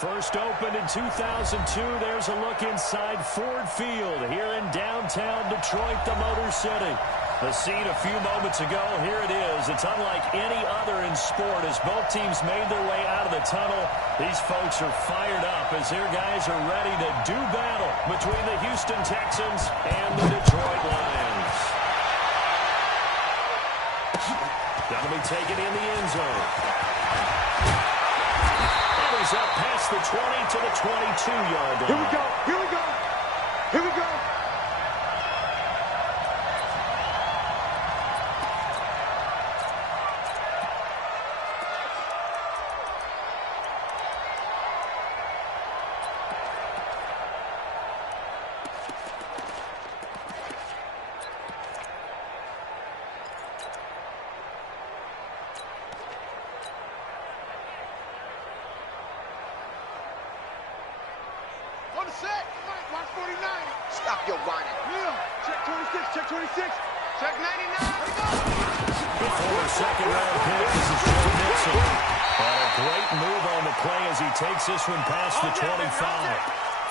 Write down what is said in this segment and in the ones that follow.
First opened in 2002. There's a look inside Ford Field here in downtown Detroit, the Motor City. The scene a few moments ago, here it is. It's unlike any other in sport as both teams made their way out of the tunnel. These folks are fired up as their guys are ready to do battle between the Houston Texans and the Detroit Lions. That'll be taken in the end zone. And he's up past the 20 to the 22-yard line. Here we go. Here we go. Here we go. Watch 49. Stop your whining. Yeah. Check 26. Check 26. Check 99. Before a second-round pick, this is Joe Mixon. And a great move on the play as he takes this one past the 25.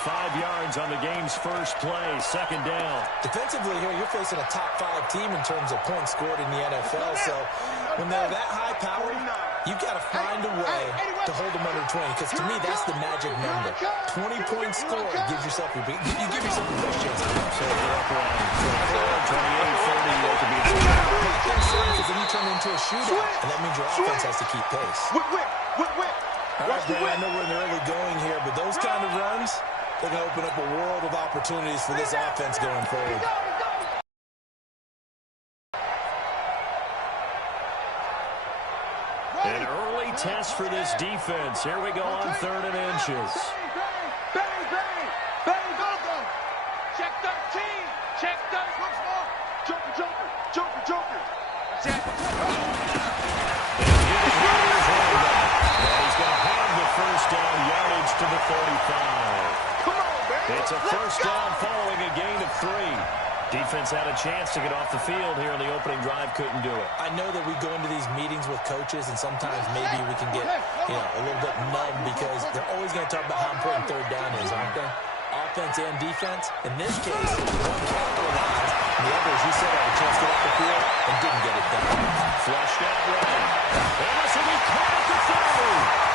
5 yards on the game's first play, second down. Defensively here, you're facing a top-5 team in terms of points scored in the NFL. So when they're that high-powered, you've got to find a way to hold them under 20. Because to me, that's the magic number. 20 points scored gives yourself you give yourself a best chance. So they're up around 24, 28, 30. They could be because then you turn it into a shootout, and that means your offense has to keep pace. Whip. All right, Brad, I know we're in the early going here, but those kind of runs, they're going to open up a world of opportunities for this offense going forward. An early test for this defense. Here we go on 3rd and inches. Bang, go. Check 13. Check 13. Once more. Joker. Check. He's going to have the first down yardage to the 35. Come on, baby. It's a first down following a gain of 3. Defense had a chance to get off the field here in the opening drive, couldn't do it. I know that we go into these meetings with coaches, and sometimes maybe we can get, a little bit numb because they're always going to talk about how important 3rd down is, aren't they? Offense and defense. In this case, one capitalized, and the other, as you said, had a chance to get off the field and didn't get it done. Flushed out right. And this will be caught at the 30.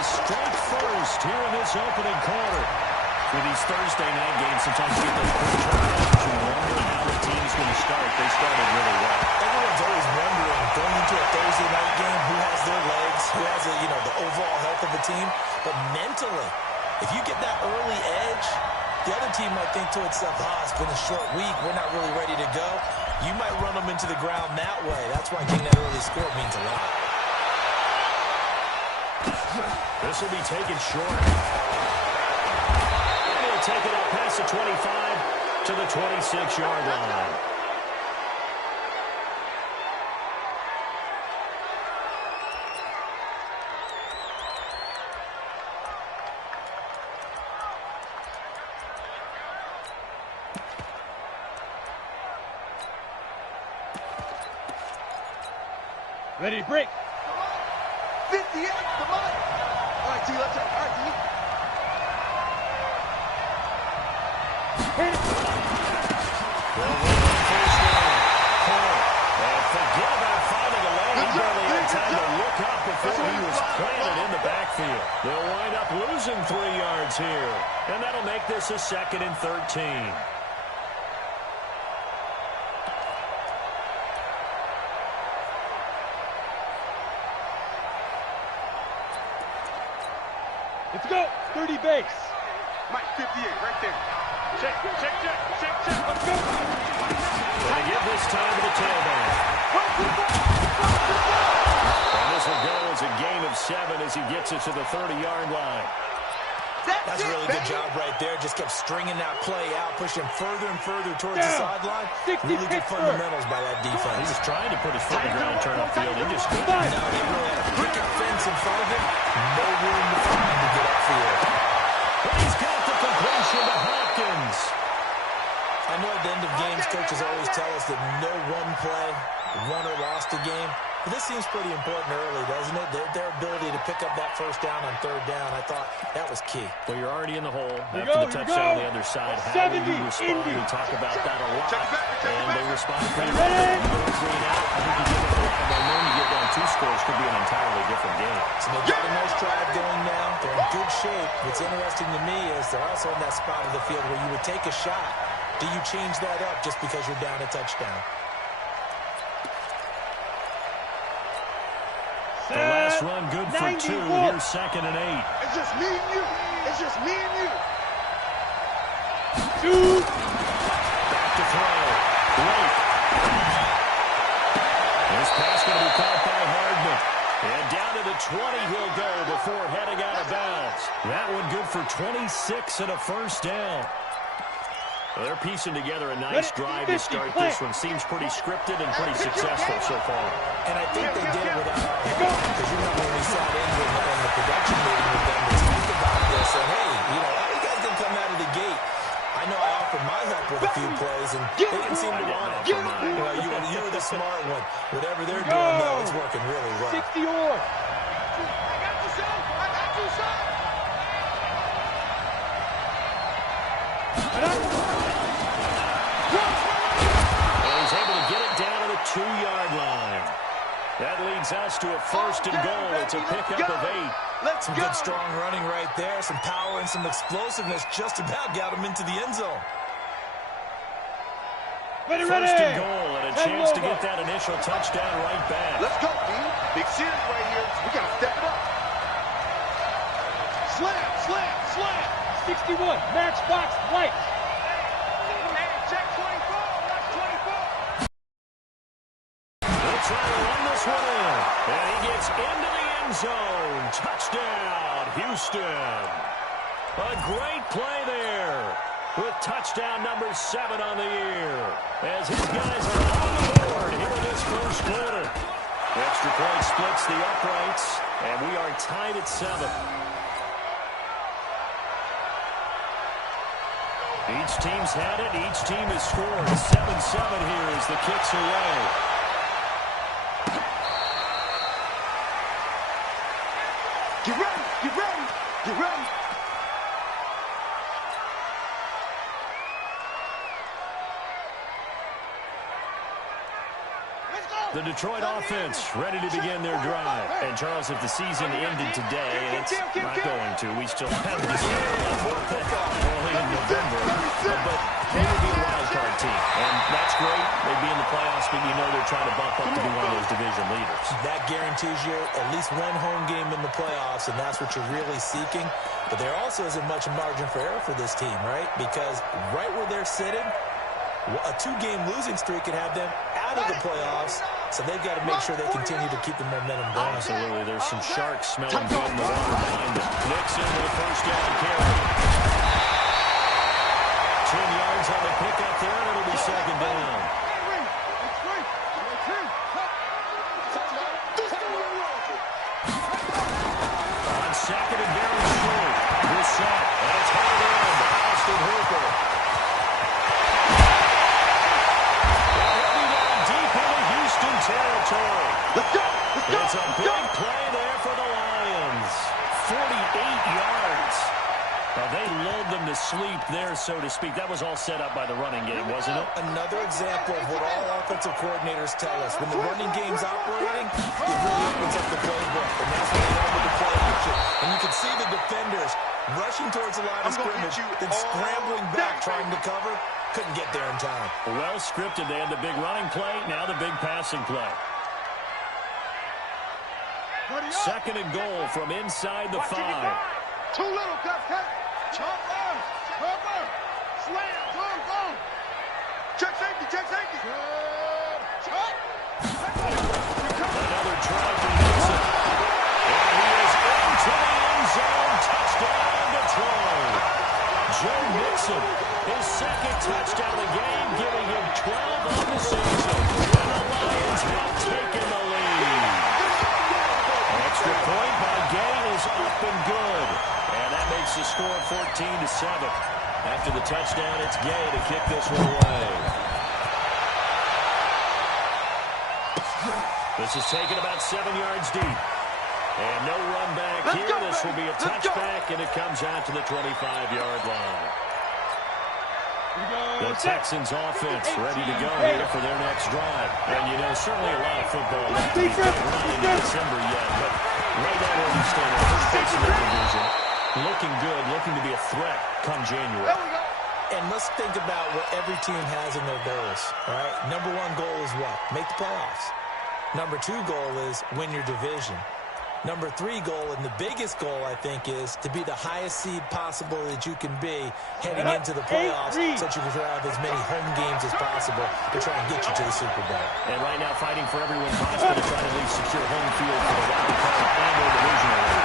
Straight first here in this opening quarter. With these Thursday night games, sometimes you get those quick turnovers. You wonder how the team's going to start. They started really well. Everyone's always wondering, going into a Thursday night game, who has their legs, who has the overall health of the team. But mentally, if you get that early edge, the other team might think to itself, it's been a short week, we're not really ready to go. You might run them into the ground that way. That's why getting that early score means a lot. This will be taken short. And he'll take it up past the 25 to the 26-yard line. Ready to break. 50, come on. All right, T, let's go. All right, T. They'll win on first down. And forget about finding a lane. He barely had time to look up before he was planted in the backfield. They'll wind up losing 3 yards here. And that'll make this a 2nd and 13. Let's go. 30 base. Mike, 58, right there. Check. Let's go. They give this time to the tailback. And this will go as a gain of 7 as he gets it to the 30-yard line. That's a really good job right there. Just kept stringing that play out, pushing further and further towards the sideline. Really good fundamentals by that defense. He was trying to put his foot in the ground and turn upfield. He just couldn't. No, they really had a picket fence in front of him. No room to find to get upfield. He's got the completion to Hopkins. I know at the end of game coaches always tell us that no one play won or lost a game. But this seems pretty important early, doesn't it? Their ability to pick up that first down on third down, I thought that was key. Well, you're already in the hole after the touchdown on the other side. How will you respond? We talk about that a lot, and they respond pretty well. You go 3 and out. I think you give up a lot of momentum. You get down 2 scores, could be an entirely different game. So they've got a nice drive going now. They're in good shape. What's interesting to me is they're also in that spot of the field where you would take a shot. Do you change that up just because you're down a touchdown? The last run good for 2. Here's 2nd and 8. It's just me and you. It's just me and you. 2. Back to throw. Late. This pass going to be caught by Hardman. And down to the 20 he'll go before heading out of bounds. That one good for 26 and a first down. Well, they're piecing together a nice drive to start this one. Seems pretty scripted and pretty successful so far. And I think they did it without our help. Because you remember when we sat in the production meeting with them to speak about this. And, hey, you know, how you guys going to come out of the gate? I know I offered my help with a few plays, and they didn't seem to want it. Well, you were the smart one. Whatever they're doing, though, it's working really well. 60 or. I got you, son. I got you, son. He's able to get it down to the 2-yard line. That leads us to a 1st and goal. It's a pickup of 8. Some good strong running right there. Some power and some explosiveness just about got him into the end zone. Ready. 1st and goal and a chance to get that initial touchdown right back. Let's go, D. Big series right here. We got to step it up. Slam. 61. Matchbox lights. Check 24. Watch 24. They'll try to run this one in. And he gets into the end zone. Touchdown, Houston. A great play there with touchdown number 7 on the year. As his guys are on the board here in this first quarter. Extra point splits the uprights, and we are tied at 7. Each team's had it. Each team has scored. 7-7 here as the kicks away. Get ready. Get ready. Get ready. The Detroit offense ready to begin their drive. And, Charles, if the season ended today, and it's not going to, we still have December early in November, but they would be a wild card team. And that's great. They'd be in the playoffs, but you know they're trying to bump up to be one of those division leaders. That guarantees you at least one home game in the playoffs, and that's what you're really seeking. But there also isn't much margin for error for this team, right? Because right where they're sitting, a 2-game losing streak could have them out of the playoffs, so they've got to make sure they continue to keep the momentum going. Absolutely. There's some sharks smelling good in the water behind them. Nixon with a first down carry. 10 yards on the pickup there, and it'll be 2nd down. On 2nd and very short. Brissett, and it's held in by Austin Hooper. Territory. Let's go. It's a big play there for the Lions. 48 yards. They lulled them to sleep there, so to speak. That was all set up by the running game, wasn't it? Another example of what all offensive coordinators tell us. When the running game's operating, it really opens up the playbook. And that's what they have with the play action. And you can see the defenders rushing towards the line of scrimmage, then scrambling back trying to cover. Couldn't get there in time. Well scripted. They had the big running play, now the big passing play. 2nd and goal from inside the 5. Too little, cut. Chopper. Slam. Go. Check safety. Another try from Nixon. And he is into the end zone. Touchdown, Detroit. Joe Mixon, his 2nd touchdown of the game, giving him 12 on the season. And the Lions have taken the lead. Extra point by Gay is up and good. And that makes the score 14-7. After the touchdown, it's Gay to kick this one away. This is taken about 7 yards deep. And no run back here. This will be a touchback, and it comes out to the 25-yard line. The Texans offense ready to go here for their next drive. And, you know, certainly a lot of football left to be played. We're not into December yet, but right now where we stand in the first place of the division, looking good, looking to be a threat come January. And let's think about what every team has in their goals, all right? Number one goal is what? Make the playoffs. Number two goal is win your division. Number three goal, and the biggest goal, I think, is to be the highest seed possible that you can be heading into the playoffs so that you can have as many home games as possible to try and get you to the Super Bowl. And right now fighting for everyone possible to try to at least secure home field for the wild card and or divisional lead.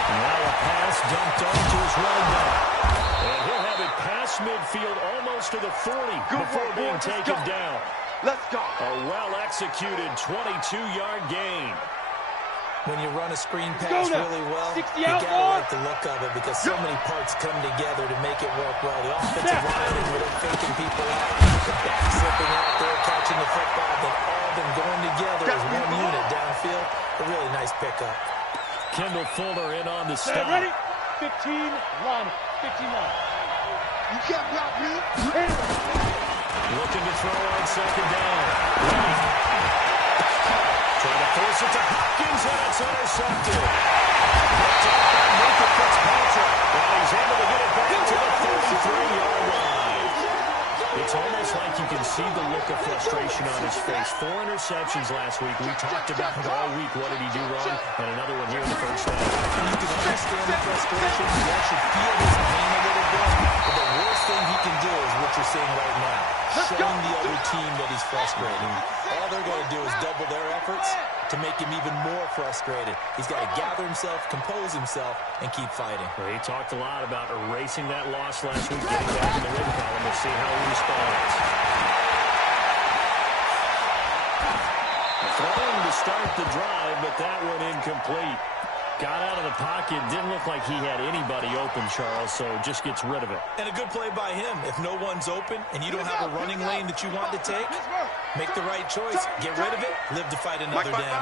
And now a pass dumped off to his running back. And he'll have it past midfield almost to the 40 before being taken down. Let's go. A well-executed 22-yard gain. When you run a screen pass really well, you gotta like the look of it because so many parts come together to make it work well. The offensive line is with it faking people out, the back slipping out there, catching the football, then all of them going together as one unit downfield. A really nice pickup. Kendall Fuller in on the stop. Ready? 15 line. 15 line. You can't block me. Looking to throw on second down. Trying to force it to Hopkins, and it's intercepted. Picked up by Micah Fitzpatrick. And he's able to get it back to the 33-yard line. It's almost like you can see the look of frustration on his face. 4 interceptions last week. We talked about it all week. What did he do wrong? And another one here in the first half. You can understand the frustration. You actually feel his pain a little bit. But the worst thing he can do is what you're seeing right now. Showing the other team that he's frustrated. All they're going to do is double their efforts to make him even more frustrated. He's got to gather himself, compose himself, and keep fighting. Well, he talked a lot about erasing that loss last week, getting back in the win column. We'll see how he responds. Throwing to start the drive, but that one incomplete. Got out of the pocket. Didn't look like he had anybody open, Charles, so just gets rid of it. And a good play by him. If no one's open and you don't have a running lane that you want to take, make the right choice. Get rid of it. Live to fight another down.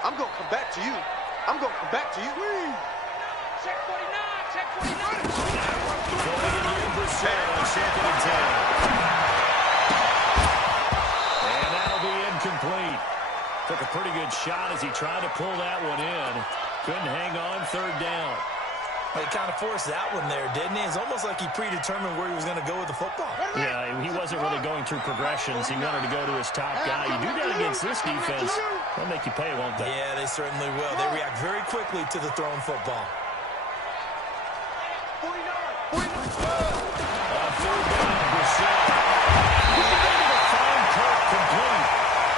I'm going to come back to you. I'm going to come back to you. Check 49. Check 49. Going in for on second and 10. And that'll be incomplete. Took a pretty good shot as he tried to pull that one in. Couldn't hang on, third down. He kind of forced that one there, didn't he? It's almost like he predetermined where he was going to go with the football. Yeah, he wasn't really going through progressions. He wanted to go to his top guy. You do that against this defense, they'll make you pay, won't they? Yeah, they certainly will. They react very quickly to the thrown football. Third down, Brissett. Complete.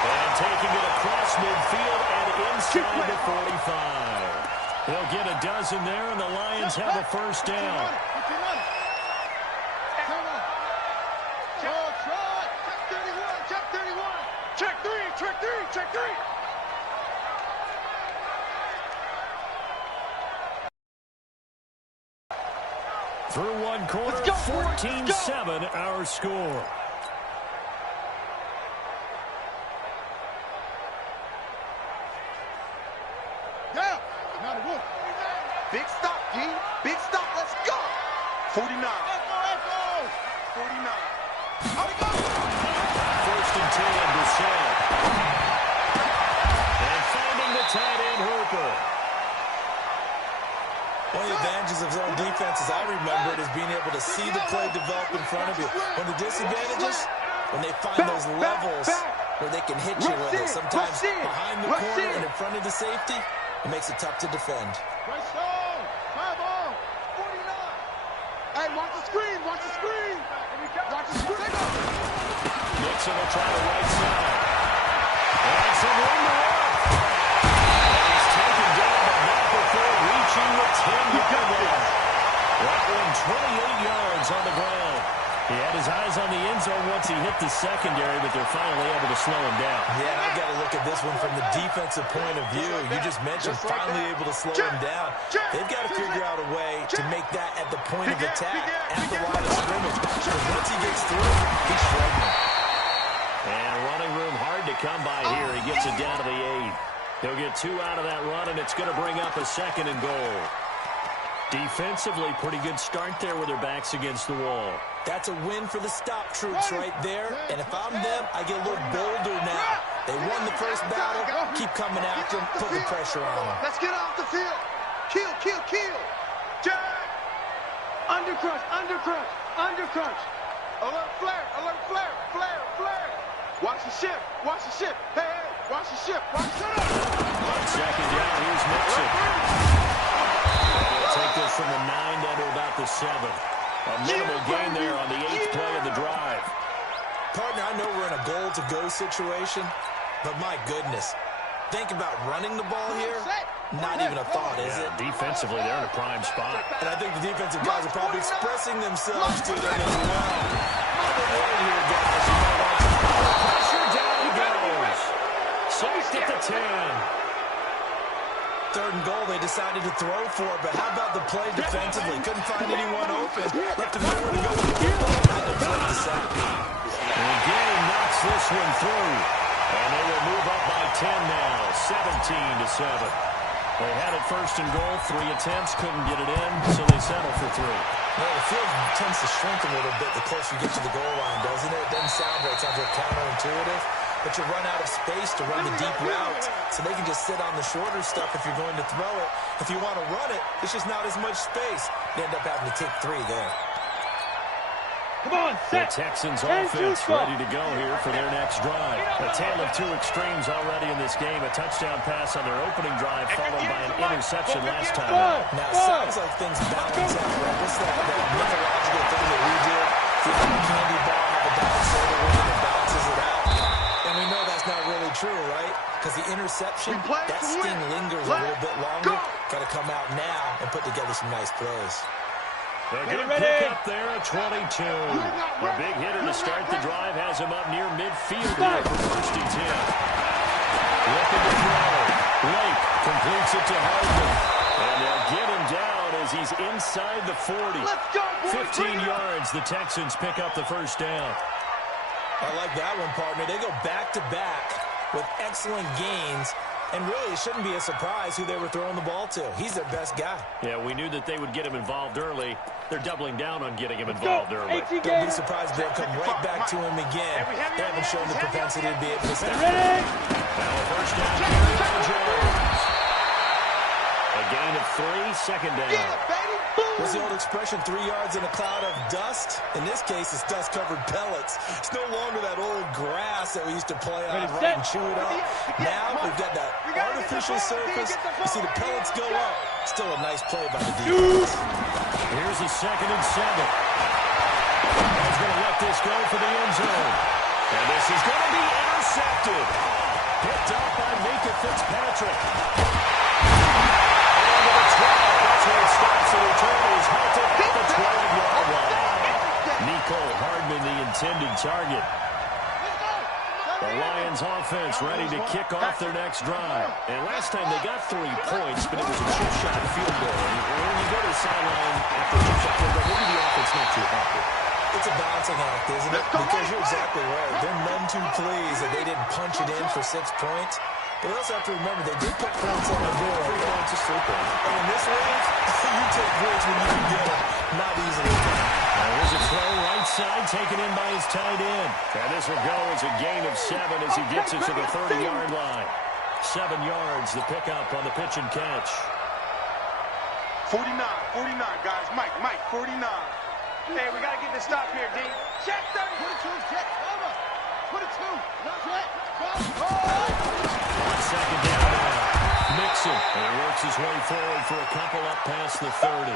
And taking it across midfield and inside the 45. They'll get a dozen there, and the Lions have a first down. Check 31. Check 3. Check 3. Check 3. Through one quarter, 14-7 our score. Big stop, G. Big stop. Let's go. 49. 49. First and 10, Brissett. And finding the tight end, Hooper. One of the advantages of zone defense, as I remember it, is being able to see the play develop in front of you. One of the disadvantages, when they find those levels where they can hit you with it, sometimes behind the corner and in front of the safety, it makes it tough to defend. Right stone. 5-0. 49. Hey, watch the screen. Watch the screen. Watch the screen. Nixon will try the right side. And some room to run. And he's taken down, but not before reaching the 10-yard line. That one 28 yards on the ground. He had his eyes on the end zone once he hit the secondary, but they're finally able to slow him down. Yeah, and I've got to look at this one from the defensive point of view. You just mentioned finally able to slow him down. They've got to figure out a way to make that at the point of attack, at the line of scrimmage. Because once he gets through, he's shredding. And running room hard to come by here. He gets it down to the 8. He'll get 2 out of that run, and it's going to bring up a 2nd and goal. Defensively, pretty good start there with their backs against the wall. That's a win for the stop troops right there. And if I'm them, I get a little bolder now. They won the first battle. Keep coming after them. Put the pressure on them. Let's get off the field. Kill, kill, kill. Jab. Undercrush, undercrush, undercrush. Alert flare, alert flare, flare, flare. Watch the ship, watch the ship. Hey, hey, watch the ship, watch the ship. On 2nd down, here's Nixon. And he'll take this from the 9 down to about the 7. A minimal gain there on the 8th play of the drive. Partner, I know we're in a goal-to-go situation, but my goodness. Think about running the ball here. Not even a thought, is it? Defensively, they're in a prime spot. And I think the defensive guys are probably expressing themselves to them as well. I'm worried here, guys. You might want to Pressure down he goes. Sacked at the 10. 3rd and goal they decided to throw for, but how about the play defensively? Couldn't find anyone open. Left him nowhere to go with the football. Had to flip the sack. And again, knocks this one through. And they will move up by 10 now, 17-7. They had it 1st and goal, 3 attempts, couldn't get it in, so they settle for 3. Well, the field tends to shrink a little bit the closer you get to the goal line, doesn't it? It doesn't sound right. It sounds like counterintuitive. But you run out of space to run the deep routes, so they can just sit on the shorter stuff if you're going to throw it. If you want to run it, it's just not as much space. You end up having to take 3 there. Come on, set. The Texans offense ready to go here for their next drive. A tale of 2 extremes already in this game. A touchdown pass on their opening drive followed by an interception last time out. Now, it sounds like things balance out, right? What's that mythological thing that we did? If you have a candy bar, have a down soda with it, it balances it out. And we know that's not really true, right? Because the interception, that sting lingers a little bit longer. Got to come out now and put together some nice plays. A good pick up there, a 22. A big hitter to start the drive has him up near midfield here for 1st and 10. Looking to throw. Lake completes it to Hardman. And they'll get him down as he's inside the 40. 15 yards, the Texans pick up the 1st down. I like that one, partner. They go back-to-back with excellent gains. And really, it shouldn't be a surprise who they were throwing the ball to. He's their best guy. Yeah, we knew that they would get him involved early. They're doubling down on getting him involved early. Don't be surprised if they'll come right back to him again. They haven't shown the propensity to be able to stop him. Now a 1st down carry by Jones. A gain of 3, 2nd down. What's the old expression, 3 yards in a cloud of dust? In this case, it's dust-covered pellets. It's no longer that old grass that we used to play on, right, and chew it up. Now we've got that artificial surface. You see the pellets go up. Still a nice play by the defense. Here's a 2nd and 7. He's going to let this go for the end zone. And this is going to be intercepted. Picked up by Micah Fitzpatrick. That's where it stops. The return is halted at the 12-yard line. Nicole Hardman, the intended target. The Lions offense ready to kick off their next drive. And last time they got 3 points, but it was a chip-shot field goal. And when you go to the sideline after a chip-shot field goal, maybe the offense not too happy. It's a balancing act, isn't it? Because you're exactly right. They're none too pleased that they didn't punch it in for 6 points. But we also have to remember they did put points on the board. 3 points to sleep on. And in this league, you take points when you can get them. Not easily. Now here's a throw right side taken in by his tight end. And this will go as a gain of 7 as he gets it to the 30-yard line. 7 yards, the pickup on the pitch and catch. 49, guys. Mike, 49. Hey, we got to get this stop here, D. Check 30. 22, check, over. 22, check. Second down now. Mixon. And he works his way forward for a couple up past the 30.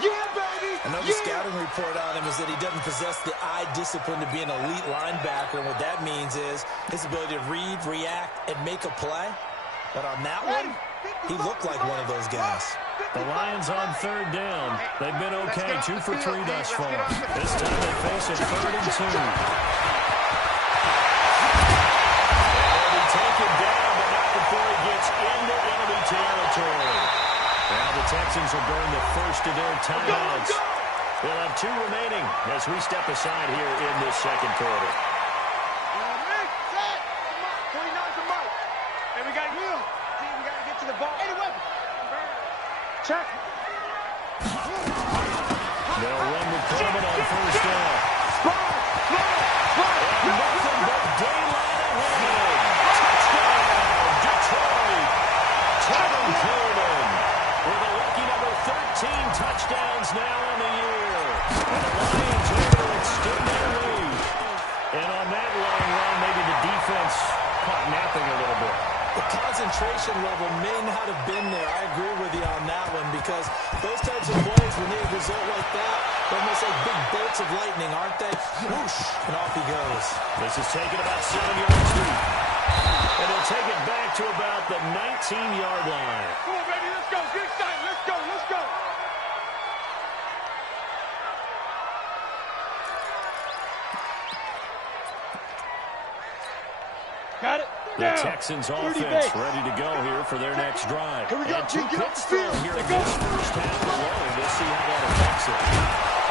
Yeah, baby. Another scouting report on him is that he doesn't possess the eye discipline to be an elite linebacker. And what that means is his ability to read, react, and make a play. But on that one, he looked like one of those guys. The Lions on 3rd down. They've been okay, 2 for 3 thus far. This time they face a 3rd and 2. Take him down, but not before he gets into enemy territory. Now the Texans will burn the first of their timeouts. They'll have 2 remaining as we step aside here in this 2nd quarter. They'll run with Coleman on first down. And nothing but daylight ahead. Touchdown, Detroit. Tevin Coleman with a lucky number 13 touchdowns now on the year. And the Lions able to extend their lead. And on that long run, maybe the defense caught napping a little bit. The concentration level may not have been there. I agree with you on that one because those types of plays, when they result like that, they're almost like big bolts of lightning, aren't they? Whoosh, and off he goes. This is taken about 7 yards deep. And he'll take it back to about the 19-yard line. Come on, baby, let's go. Get excited. Let's go. Let's go. Got it. The Texans offense ready to go here for their next drive. Here we go, And 2 G, get picks off the field. thrown here in this first half alone. We'll see how that affects it.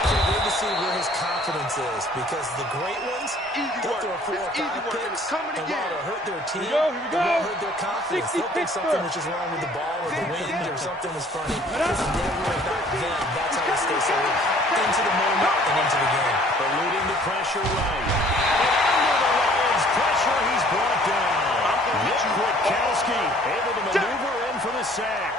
Can't wait to see where his confidence is because the great ones, they'll throw 4 or 5 picks, and while it'll hurt their team, it won't hurt their confidence. They'll think something was just wrong with the ball or the wind or something was funny. It's never about them. That's how you stay so into the moment and into the game. Eluding the pressure right. And under the Lions' pressure, he's brought down. Nick Kwiatkowski able to maneuver in for the sack.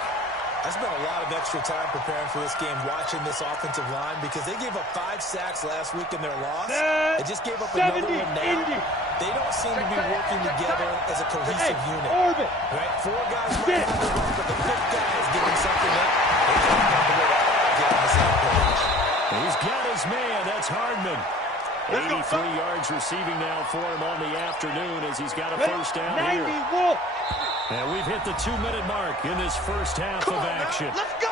I spent a lot of extra time preparing for this game, watching this offensive line, because they gave up 5 sacks last week in their loss. They just gave up another one now. They don't seem to be working together as a cohesive unit. Right? 4 guys might have to work, but the 5th guy is giving something up. They can't find a way to get on the same page. He's got his man. That's Hardman. 83 yards receiving now for him on the afternoon as he's got a first down here. And we've hit the 2-minute mark in this first half of action. Let's go.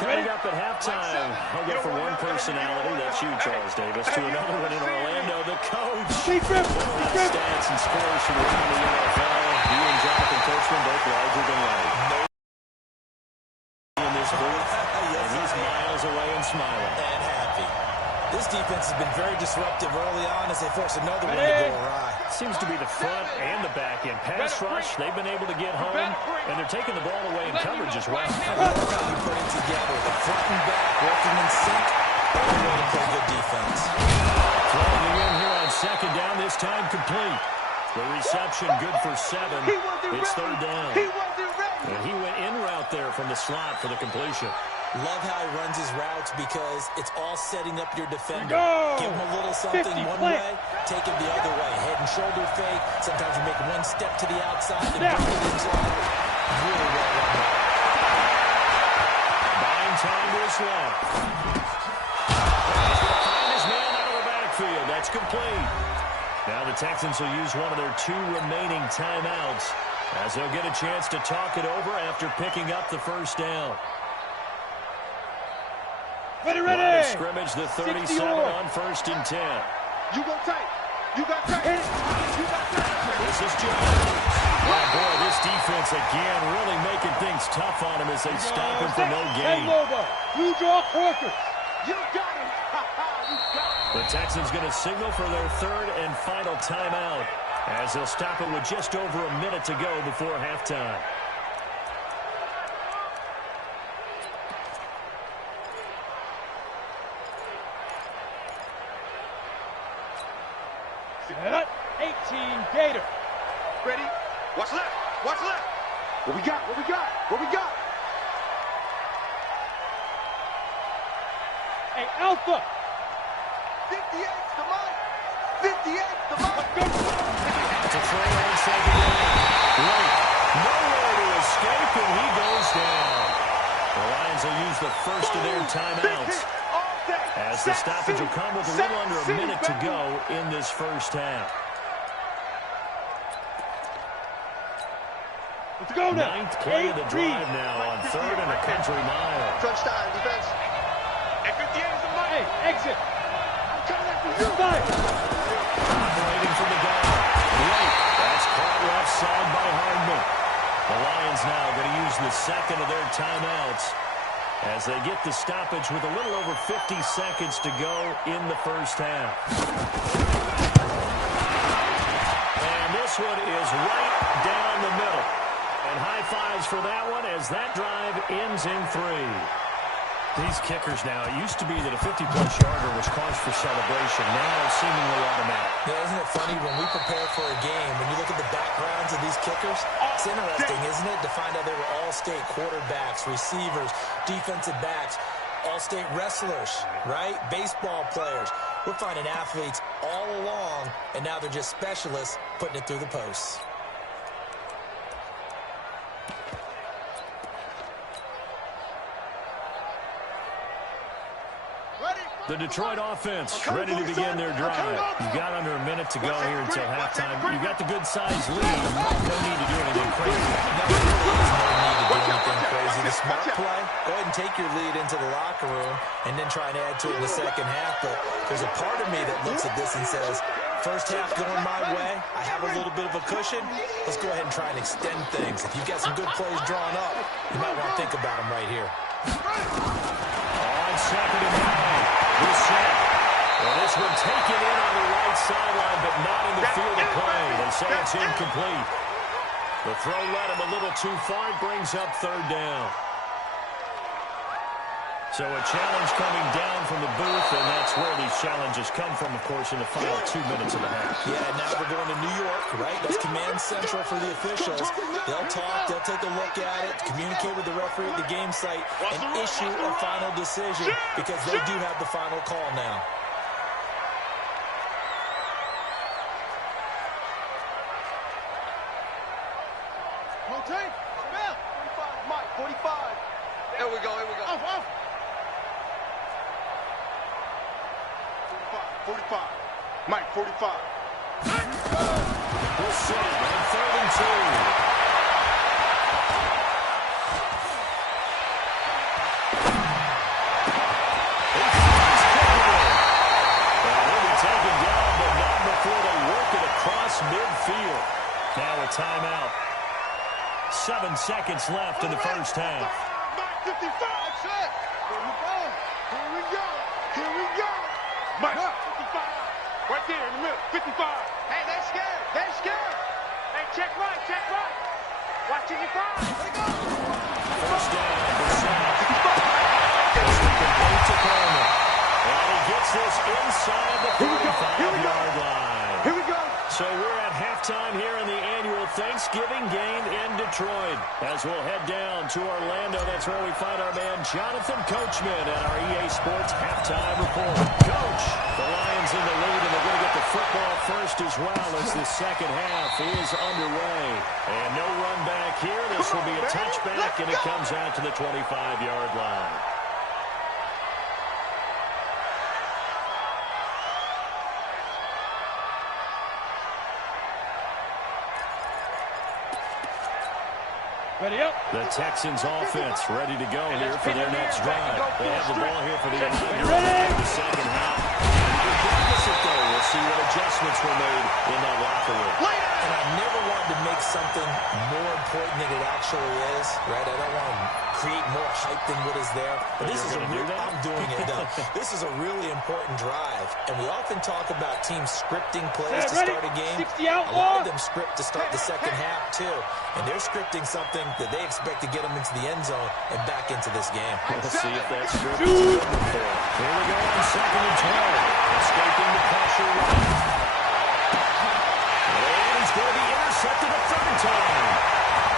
Coming up at halftime, I'll go from one personality, that's you, Charles Davis, to another one in Orlando, the coach. Stats and scores from around the NFL. He and Jonathan Coachman both larger than life. In this booth, and he's miles away and smiling. And happy. This defense has been very disruptive early on as they force another one to go awry. Seems to be the front and the back end. Pass rush, they've been able to get home, and they're taking the ball away in coverage as well. I love how you put it together. The front and back working in sync. All way to play good defense. Throwing it in here on second down, this time complete. The reception good for 7. It's third down. And he went in route there from the slot for the completion. Love how he runs his routes because it's all setting up your defender. Give him a little something one way, take him the other way. Head and shoulder fake. Sometimes you make one step to the outside and bring it inside. Really well run. Buying time to his left. He's going to find his man out of the backfield. That's complete. Now the Texans will use one of their 2 remaining timeouts as they'll get a chance to talk it over after picking up the first down. Ready. Line of scrimmage, the 37 on first and 10. You go tight. You got tight. You got tight. This is Jones. Oh, boy, this defense again really making things tough on him as they stop him for no gain. You draw quarters. You got him. The Texans going to signal for their 3rd and final timeout as they'll stop it with just over a minute to go before halftime. Set. 18 Gator. Ready? Watch left. Watch left. What we got? What we got? What we got? Hey, Alpha. 58's the mark. 58's the mark. It's a throw inside the line. Right. Nowhere to escape, and he goes down. The Lions will use the first of their timeouts as the stoppage will come with a little under a minute to go in this first half. Let's go now. 9th play of the drive now on 3rd and a country mile. Crunch time, defense. And 58's the mark. Hey, exit. I'm coming after you. Operating from the gun. Right. That's caught left side by Hardman. The Lions now going to use the 2nd of their timeouts as they get the stoppage with a little over 50 seconds to go in the first half. And this one is right down the middle. And high fives for that one as that drive ends in 3. These kickers now, it used to be that a 50-plus yarder was cause for celebration. Now seemingly automatic. Yeah, isn't it funny when we prepare for a game, when you look at the backgrounds of these kickers, it's interesting, isn't it, to find out they were all-state quarterbacks, receivers, defensive backs, all-state wrestlers, right? Baseball players. We're finding athletes all along, and now they're just specialists putting it through the posts. The Detroit offense ready to begin their drive. You've got under a minute to go here until halftime. You've got the good-sized lead. No need to do anything crazy. No, there really is no need to do anything crazy. The smart play, go ahead and take your lead into the locker room and then try and add to it in the second half. But there's a part of me that looks at this and says, first half going my way, I have a little bit of a cushion. Let's go ahead and try and extend things. If you've got some good plays drawn up, you might want to think about them right here. On second and 9. This set. Well, this one taken in on the right sideline, but not in the field of play. They say it's incomplete. The throw led him a little too far. It brings up third down. So a challenge coming down from the booth, and that's where these challenges come from, of course, in the final 2 minutes of the half. Yeah, now we're going to New York, right? That's command central for the officials. They'll talk, they'll take a look at it, communicate with the referee at the game site, and issue a final decision because they do have the final call now. Rotate. Bill. 45. Mike, 45. Here we go, here we go. Off. 45. Mike, 45. We'll set on third and 2. He'll be taken down, but not before they work it across midfield. Now a timeout. 7 seconds left in the first half. Mike, 55. That's it. Here we go. Here we go. Mike, 55. Right there in the middle. 55. Hey, they're scared. They're scared. Hey, check right, check right. Watching your five. Let it go. First down for South. It's complete to Coleman. And he gets this inside the 45-yard line. Here we go. So we're at halftime here in the annual Thanksgiving game in Detroit. As we'll head down to Orlando, that's where we find our man Jonathan Coachman at our EA Sports Halftime Report. Coach, the Lions in the lead, and they're going to get the football first as well as the second half is underway. And no run back here. This will be a touchback, and it comes out to the 25-yard line. Ready up. The Texans offense ready to go here for their next drive. They have the ball here for the inaugural second half. Regardless of though, we'll see what adjustments were made in that locker room. And I never wanted to make something more important than it actually is, right? I don't want to create more hype than what is there. But this is a real, I'm doing it, though. This is a really important drive. And we often talk about teams scripting plays to start a game. A lot of them script to start the second half, too. And they're scripting something that they expect to get them into the end zone and back into this game. We'll see if that script is good for them. Here we go on second and 12. Escaping the pressure. And he's going to be intercepted a third time.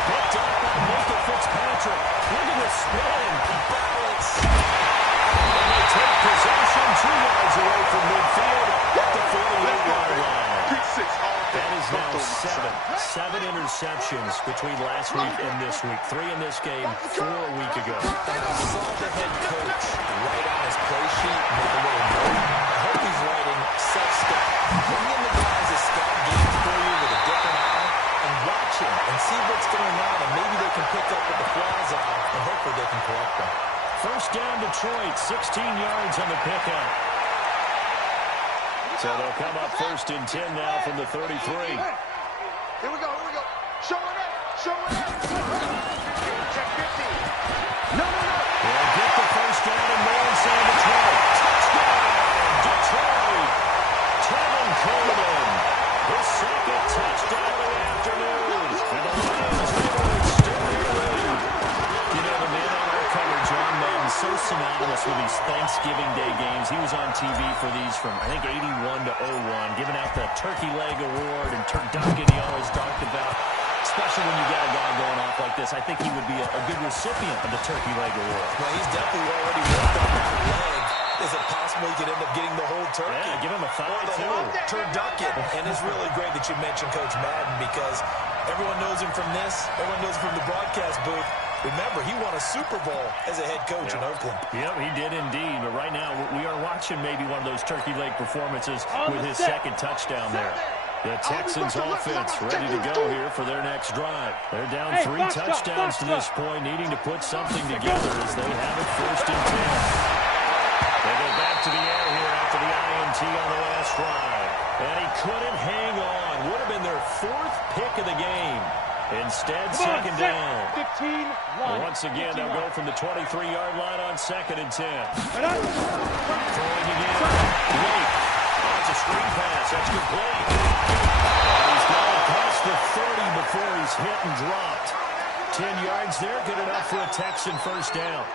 Picked up by Michael Fitzpatrick. Look at the spin. Balance. And they take possession 2 yards away from midfield at the 48-yard line. That is now 7 interceptions between last week and this week. 3 in this game, 4 a week ago. And I saw the head coach write on his play sheet, make a little note. I hope he's writing self-scout. Bring in the guys that scout games for you with a different eye and watch him and see what's going on, and maybe they can pick up what the flaws are, and hopefully they can correct them. First down Detroit, 16 yards on the pickup. So they'll come up first and 10 now from the 33. Here we go. Show it up. Check 15. No. They'll get the first down and more inside Detroit. Touchdown, Detroit. Tevin Coleman. His second touchdown of the afternoon. And the Lions will extend their lead. You know, the man on our coverage on Madden so synonymous with these Thanksgiving Day games. He was on TV for these from, I think, 81 to 01, giving out the Turkey Leg Award and turducken he always talked about. Especially when you got a guy going off like this, I think he would be a good recipient of the Turkey Leg Award. Well, he's definitely already worked on that leg. Is it possible he could end up getting the whole turkey? Yeah, give him a thigh, too. Turducken. And it's really great that you mentioned Coach Madden because everyone knows him from this. Everyone knows him from the broadcast booth. Remember, he won a Super Bowl as a head coach in Oakland. Yep, he did indeed. But right now, we are watching maybe one of those turkey leg performances with his second touchdown there. The Texans offense ready to go here for their next drive. They're down 3 touchdowns to this point, needing to put something together as they have it 1st and 10. They go back to the air here after the INT on the last drive. And he couldn't hang on. Would have been their 4th pick of the game. Instead, second down. 15 And once again, they'll go from the 23-yard line on 2nd and 10. Throwing again. Wait. That's a screen pass. That's complete. He's gone past the 30 before he's hit and dropped. 10 yards there, good enough for a Texan first down.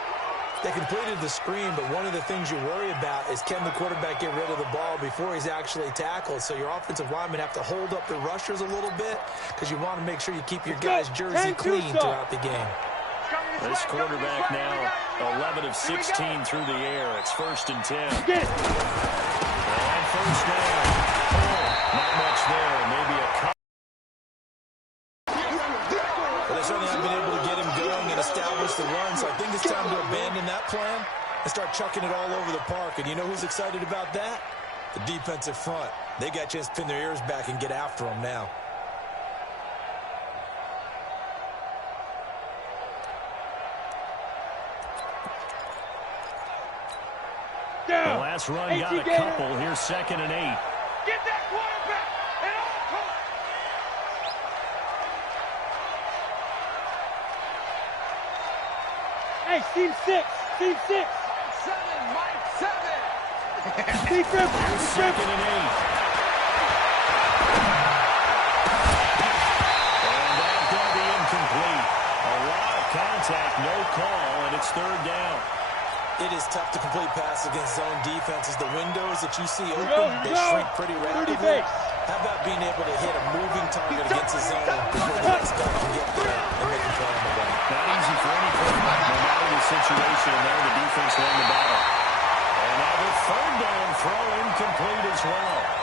They completed the screen, but one of the things you worry about is can the quarterback get rid of the ball before he's actually tackled? So your offensive linemen have to hold up the rushers a little bit because you want to make sure you keep your guy's jersey clean throughout the game. This quarterback now 11 of 16 through the air. It's 1st and 10. And first down. Not much there. Maybe a cut. Well, they certainly haven't been able to get him going and establish the run, so I think it's time to abandon that plan and start chucking it all over the park. And you know who's excited about that? The defensive front. They got a chance to pin their ears back and get after him now. The last run got a couple. Here's 2nd and 8. Get that quarterback at all costs. Hey, team 6. Team 6. 7, Mike 7. Defense. 2nd and 8. And that's going to be incomplete. A lot of contact, no call, and it's 3rd down. It is tough to complete passes against zone defenses. The windows that you see open, they shrink pretty rapidly. How about being able to hit a moving target against a zone before the next guy can get there and make a play on the run? Not easy for any quarterback, no matter the situation, and there the defense won the battle. And now the 3rd down throw incomplete as well.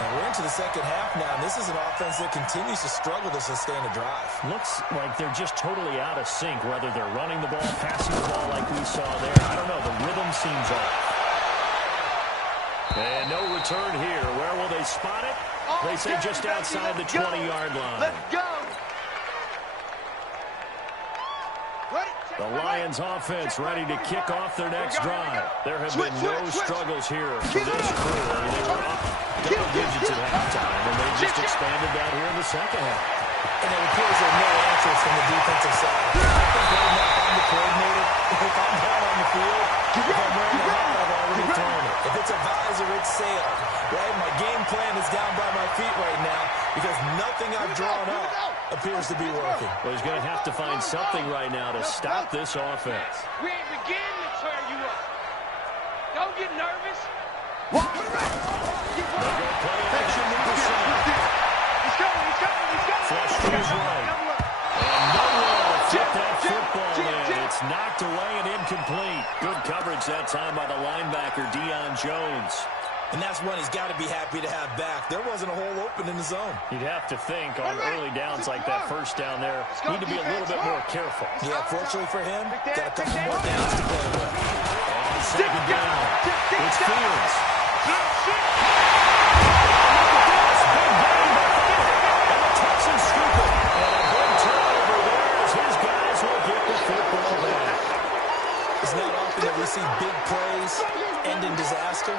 And we're into the second half now, and this is an offense that continues to struggle to sustain a drive. Looks like they're just totally out of sync, whether they're running the ball, passing the ball like we saw there. I don't know. The rhythm seems off. And no return here. Where will they spot it? They say just outside the 20-yard line. Let's go. The Lions offense ready to kick off their next drive. There have been no struggles here for this crew. I mean, they were up double digits at halftime, and they just expanded that here in the second half. And it appears there are no answers from the defensive side. I think right now, if I'm the coordinator, if I'm down on the field, if I'm wearing a hat, I've already thrown it. If it's a visor, it's sailed. Right? My game plan is down by my feet right now because nothing I've drawn up appears to be working. Well, he's going to have to find something right now to stop this offense. We ain't beginning to turn you up. Don't get nervous. They go play action with the side. He's coming, he's coming, he's coming. Flush to his right. And nowhere to fit that football in. It's knocked away and incomplete. Good coverage that time by the linebacker, Deion Jones. And that's one he's got to be happy to have back. There wasn't a hole open in the zone. You'd have to think on early downs like that first down there, need to be a little bit more careful. Yeah, fortunately for him, got a couple more downs to play with. And second down, it's Fields. And the Texans scoop it. And a big turnover there as his guys will get the football back. It's not often that we see big plays end in disaster.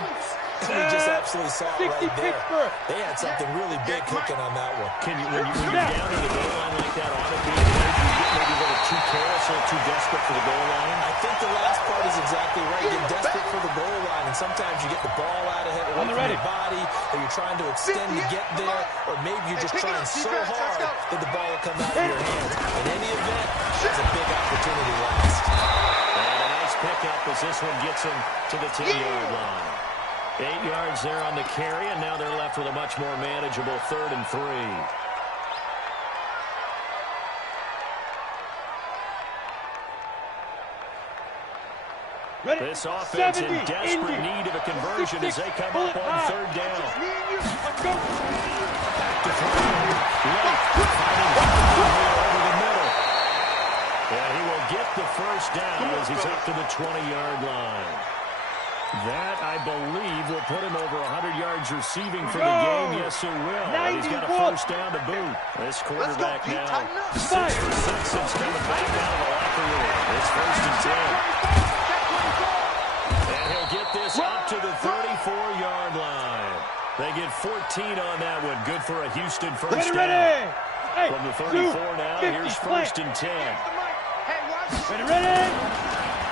And we just absolutely saw it right there. They had something really big cooking on that one. Can you, when you're down in the goal line like that, on it, maybe a little too careless, a little too desperate for the goal line? I think the last part is exactly right. You're desperate for the goal line, and sometimes you get the ball out of it away from your body, or you're trying to extend to get there, or maybe you're just trying so hard that the ball will come out of your hands. In any event, there's a big opportunity last. And a nice pickup as this one gets him to the 10-yard line. 8 yards there on the carry, and now they're left with a much more manageable 3rd and 3. Ready? This offense in 70, desperate Indy. need of a conversion as they come up on 3rd down. Let's go. Back to throw. Lake finding here over the middle. And he will get the 1st down as he's up to the 20-yard line. That, I believe, will put him over 100 yards receiving for the game. Yes, it will. And he's got a 1st down to boot. This quarterback now 6 for 6 since coming back out of the locker room. It's 1st and 10. And he'll get this up to the 34-yard line. They get 14 on that one. Good for a Houston 1st down. Hey, From the 34 now, here's 1st and 10. Ready?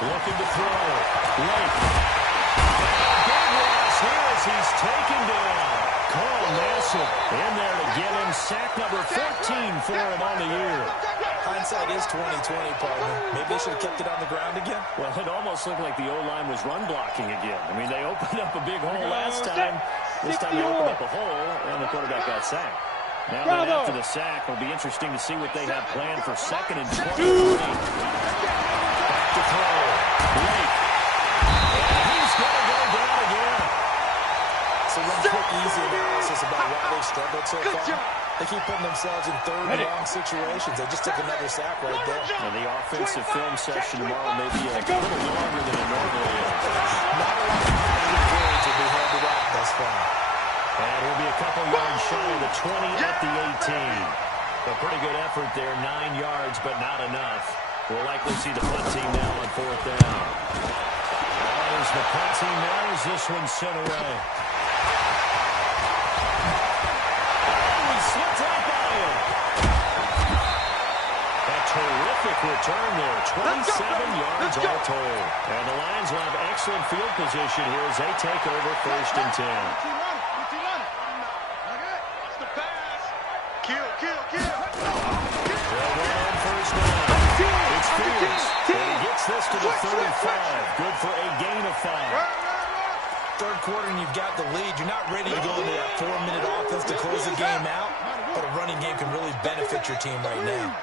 Looking to throw. Lake. Big loss here as he's taken down. Cole Nassib in there to get him. Sack number 14 for him on the year. Hindsight is 20/20, partner. Maybe they should have kept it on the ground again. Well, it almost looked like the O-line was run blocking again. I mean, they opened up a big hole last time. This time they opened up a hole, and the quarterback got sacked. Now that after the sack, it'll be interesting to see what they have planned for 2nd and 20. Back to throw. Lake. And he's going to go down again. So one quick, easy analysis about why they struggled so far. They keep putting themselves in 3rd and long situations. They just took another sack right there. And the offensive film session tomorrow may be a little longer than it normally is. Not a lot of words will be handed out thus far. And he'll be a couple yards shy of the 20 at the 18. A pretty good effort there, 9 yards, but not enough. We'll likely see the punt team now on 4th down. There's the punt team now as this one's sent away. Oh, he slipped right by him. A terrific return there, 27 yards all told. And the Lions will have excellent field position here as they take over 1st and 10. It's Fields, and he gets this to the 35. Good for a gain of 5. 3rd quarter and you've got the lead. You're not ready to go into that 4-minute offense to close the game out, but a running game can really benefit your team right now.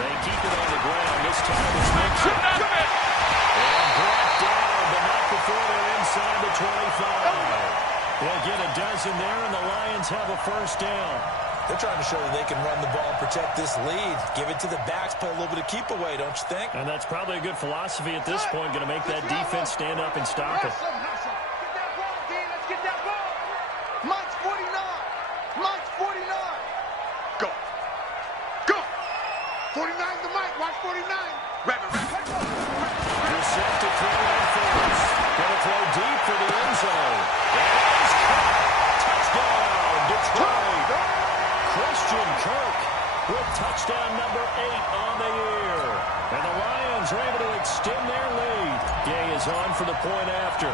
They keep it on the ground. This time it's Nixon. And brought down, but not before they're inside the 25. They'll get a dozen there, and the Lions have a 1st down. They're trying to show that they can run the ball and protect this lead. Give it to the backs, play a little bit of keep away, don't you think? And that's probably a good philosophy at this point, going to make that defense stand up and stop it. Get that ball, Dean. Let's get that ball. Mike's 49. Mike's 49. Go. Go. 49's the Mike. Watch 49. Rabbit. You're set to throw on 1st. Going to throw deep for the end zone. Touchdown, Detroit. Christian Kirk with touchdown number 8 on the year. And the Lions are able to extend their lead. Gay is on for the point after.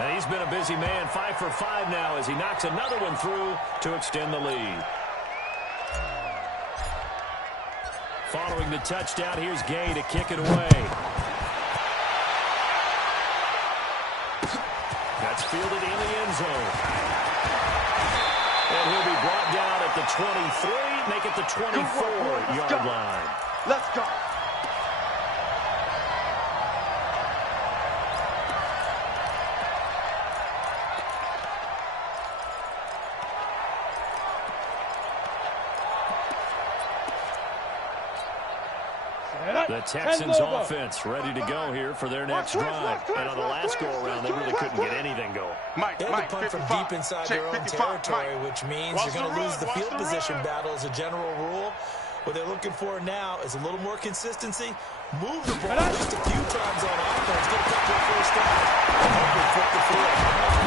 And he's been a busy man, 5 for 5 now as he knocks another one through to extend the lead. Following the touchdown, here's Gay to kick it away. That's fielded in the end zone. And he'll be brought down at the 23, make it the 24-yard line. Let's go. The Texans offense ready to go here for their next drive. And on the last go-around, they really couldn't get anything going. They had to punt from deep inside their own territory, which means you're going to lose the field position battle as a general rule. What they're looking for now is a little more consistency. Move the ball just a few times on offense. Get a couple of 1st downs. Flip the field.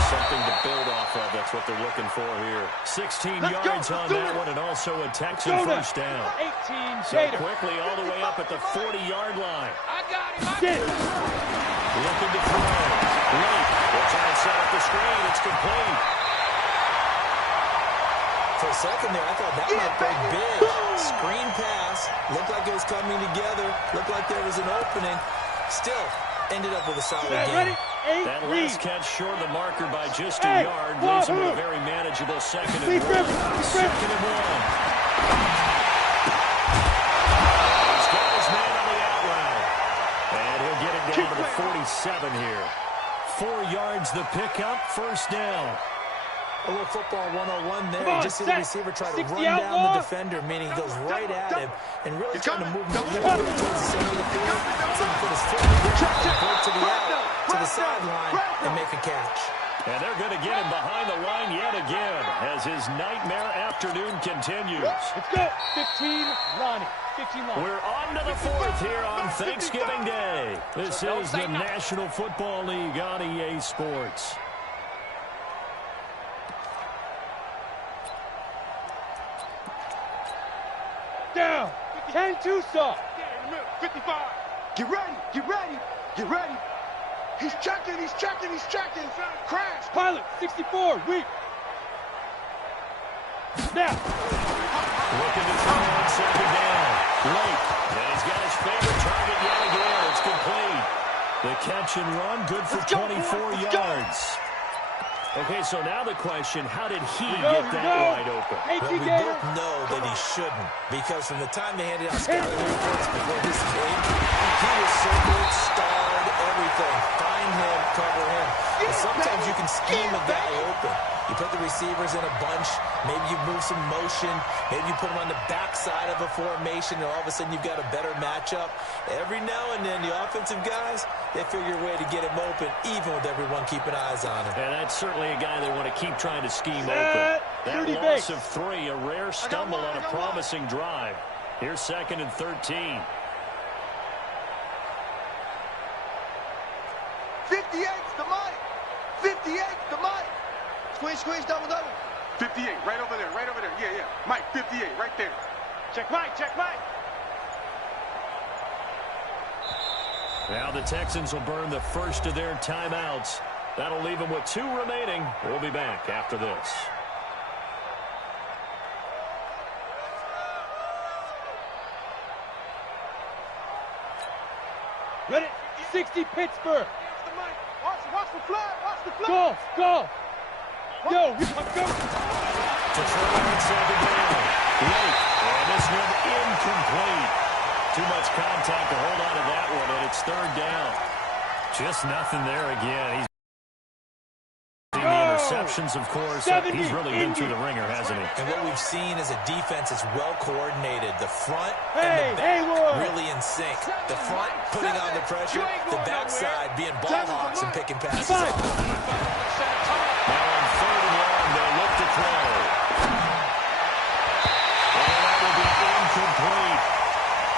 Something to build off of. That's what they're looking for here. 16 yards on that one, and also a Texan 1st down. 18 So quickly all the way up at the 40-yard line. I got him. Looking to throw. Late. They'll try and set up the screen. It's complete. for a second there, I thought that might go big. Screen pass. Looked like it was coming together. Looked like there was an opening. Still ended up with a solid game. That last catch short of the marker by just a yard leaves him with a very manageable second and one. Second and one. He's got his man on the out route. And he'll get it down to the 47 here. 4 yards the pickup, first down. A little football 101 there. You just see the receiver try to run down the defender, meaning he goes right at him and really trying to move him towards the center of the field. So he put his foot in the ground and break to the out, to the sideline, and make a catch. And they're going to get him behind the line yet again as his nightmare afternoon continues. Let's go. 15, Lonnie. 15, Lonnie. We're on to the 4th here on Thanksgiving Day. This is the National Football League on EA Sports. Down. 10 Tucson. 55. Get ready. Get ready. Get ready. He's checking. He's checking. He's checking. Crash. Pilot. 64. Weak. Now. Looking to throw on second down. Lake. And he's got his favorite target yet again. It's complete. The catch and run, good for 24 yards. Okay, so now the question, how did he get that wide open? Well, we both know that he shouldn't, because from the time they handed out scouting reports before this game, he was circled, starred, everything. Find him, cover him. And sometimes you can scheme a guy open. You put the receivers in a bunch, maybe you move some motion, maybe you put them on the backside of a formation, and all of a sudden you've got a better matchup. Every now and then, the offensive guys, they figure a way to get him open, even with everyone keeping eyes on him. And that's certainly a guy they want to keep trying to scheme open. That loss of 3, a rare stumble on a promising drive. Here's 2nd and 13. 58's the mic. 58's the mic. Squeeze, double. 58, right over there. Yeah. Mike, 58, right there. Check Mike. Now the Texans will burn the first of their timeouts. That'll leave them with 2 remaining. We'll be back after this. Ready? 60 Pittsburgh. Watch the flag. Go. Yo, let's go. To throw on second down. Late. And this one incomplete. Too much contact to hold on to that one, and it's 3rd down. Just nothing there again. He's the interceptions, of course. He's really been through the ringer, hasn't he? And what we've seen is a defense that's well coordinated. The front and the back really in sync. The front putting on the pressure, the backside being ball hawks and picking passes off. Now on 3rd and long, they'll look to throw. And that will be incomplete.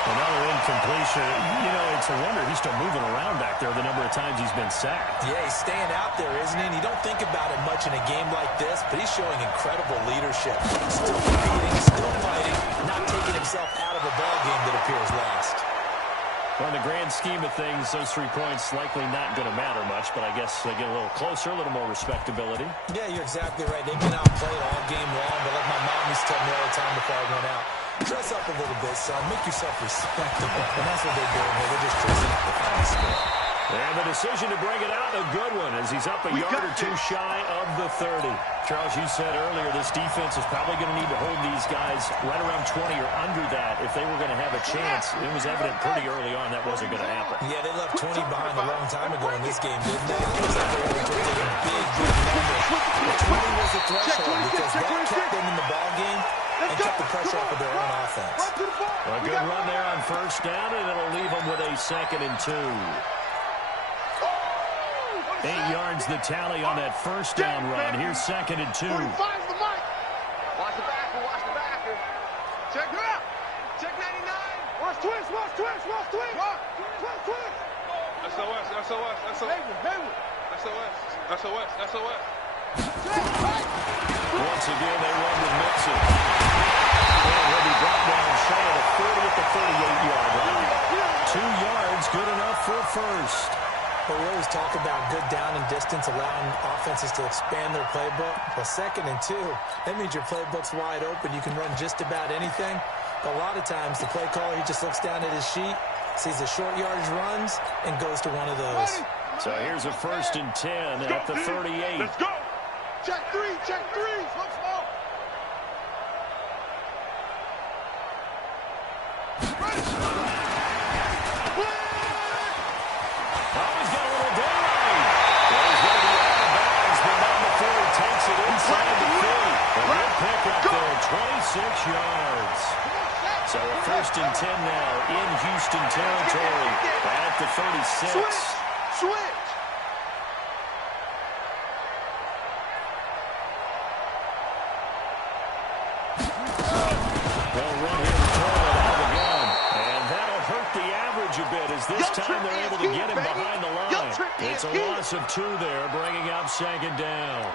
Another incompletion. You know, it's a wonder he's still moving around back there the number of times he's been sacked. Yeah, he's staying out there, isn't he? And you don't think about it much in a game like this, but he's showing incredible leadership. Still competing, still fighting, not taking himself out of a ball game that appears lost. Well, in the grand scheme of things, those 3 points likely not going to matter much, but I guess they get a little closer, a little more respectability. Yeah, you're exactly right. They've been outplayed all game long, but like my mom used to tell me all the time before I went out, dress up a little bit, son. Make yourself respectable. And that's what they're doing here. They're just dressing up the final score. And the decision to bring it out, a good one, as he's up a yard or 2 shy of the 30. Charles, you said earlier this defense is probably going to need to hold these guys right around 20 or under that if they were going to have a chance. It was evident pretty early on that wasn't going to happen. Yeah, they left 20 behind a long time ago in this game, didn't they? It was like they were predicting a big number. But 20 was the threshold because that kept them in the ball game and kept the pressure off of their own offense. A good run there on 1st down, and it'll leave them with a 2nd and 2. 8 yards the tally on that 1st down run. Here's 2nd and 2. 45's the mic. Watch the backer. Check her out. Check 99. Watch twist. SOS. SOS. Once again, they run with Mixon. And he'll be brought down shy of the 40 at the 38-yard line. 2 yards, good enough for 1st. But we always talk about good down and distance, allowing offenses to expand their playbook. Well, 2nd and 2, that means your playbook's wide open. You can run just about anything. But a lot of times, the play caller, he just looks down at his sheet, sees the short yardage runs, and goes to one of those. So here's a 1st and 10 at the 38. Let's go. Check three. Slow. Pick up there, 26 yards. So a 1st and 10 now in Houston territory at the 36. Switch. They'll run him forward out of the gun. And that'll hurt the average a bit as this time they're able to get him behind the line. It's a loss of 2 there, bringing up 2nd down.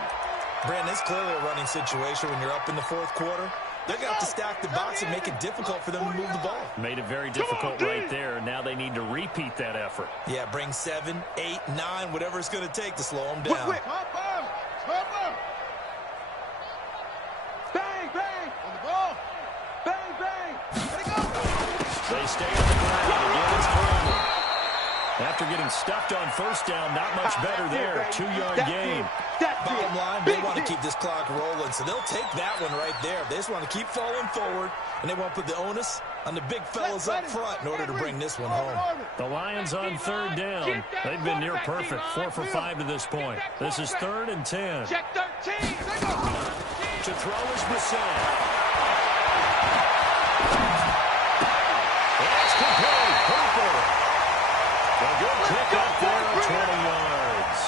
Brandon, it's clearly a running situation when you're up in the 4th quarter. They're going to have to stack the box and make it difficult for them to move the ball. Made it very difficult right there. Now they need to repeat that effort. Yeah, bring 7, 8, 9, whatever it's going to take to slow them down. Quick. Stop. Bang. On the ball. Bang. Let it go. They stay on the ground. Again, it's Coleman. After getting stuffed on 1st down, not much better there. 2-yard gain. Bottom line, they want to keep this clock rolling, so they'll take that one right there. They just want to keep falling forward, and they want to put the onus on the big fellas up front in order to bring this one home. The Lions on 3rd down. They've been near perfect, 4 for 5 to this point. This is 3rd and 10. Check 13. To throw is Brissett. It's complete. Hooper. A good pick up there of 20 yards.